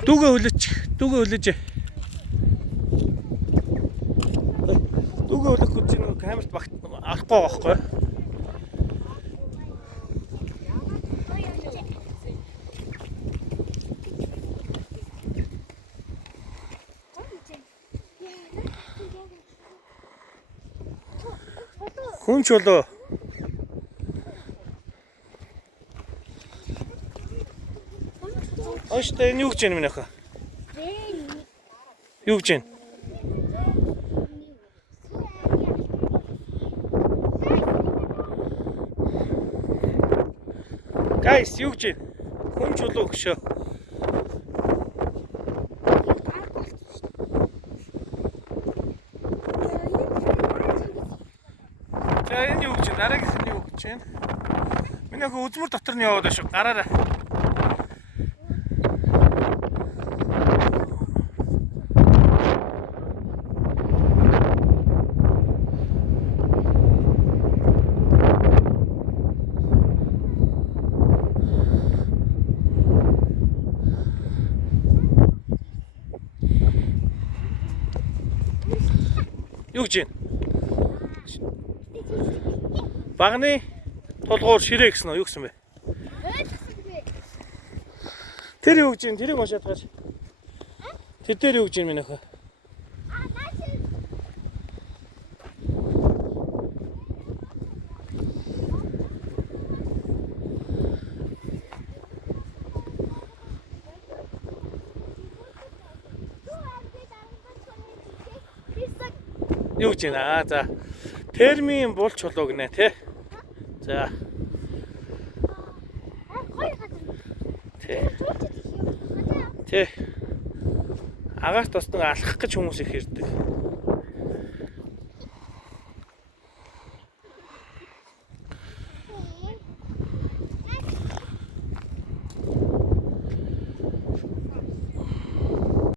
Дүүгээ хөлөж. Дүүгээ хөлөж. Дүүгээ хөлөх гэж нэг камерт багт арахгүй байхгүй. Хүн ч болоо. Аштай юу гэж юм минь ах. Юу гэж юм? Guys, юу гэж юм? Хүн ч болоо гшөө. Энэ юу гэж юм? Дараагийнх нь юу гэж юм? Миний ах үзмөр дотор нь яваад шүү. Гараараа. Юу гэж юм? Багны тулгуур ширээ гэсэн үү? Юу гэсэн бэ? Тэр юу гэж юм? Тэрийг уншаад гаш. Тэр дээр юу гэж юм минь ах? Юу гэж байна? За. Термийн булч болоо гинэ те. За. Тэ. Агаарт бас нэг алхах гэж хүмүүс их ирдэг.